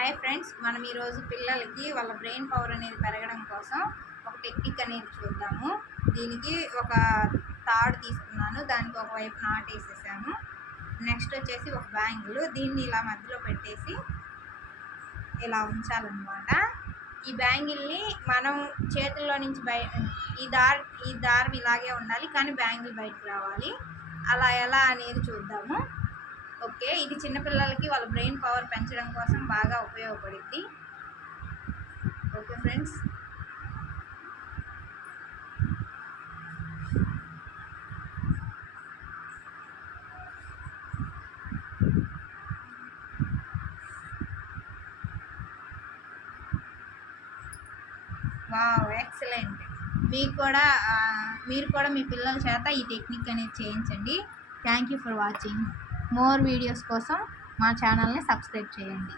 Hi friends, మనం ఈరోజు పిల్లలకి వాళ్ళ బ్రెయిన్ పవర్ అనేది పెరగడం కోసం ఒక టెక్నిక్ అనేది చూద్దాము. దీనికి ఒక తాడు తీసుకున్నాను, దానికి ఒకవైపు నాటేసేసాను. నెక్స్ట్ వచ్చేసి ఒక బ్యాంగిల్, దీన్ని ఇలా మధ్యలో పెట్టేసి ఇలా ఉంచాలన్నమాట. ఈ బ్యాంగిల్ని మనం చేతుల్లో నుంచి ఈ దారం ఇలాగే ఉండాలి, కానీ బ్యాంగిల్ బయటకు రావాలి. అలా ఎలా అనేది చూద్దాము. ఓకే, ఇది చిన్నపిల్లలకి వాళ్ళ బ్రెయిన్ పవర్ పెంచడం కోసం బాగా ఉపయోగపడుద్ది. Okay friends, wow excellent. మీరు కూడా మీ పిల్లల చేత ఈ టెక్నిక్ అనేది చేయించండి. Thank you for watching. More videos కోసం మా ఛానల్ని సబ్స్క్రైబ్ చేయండి.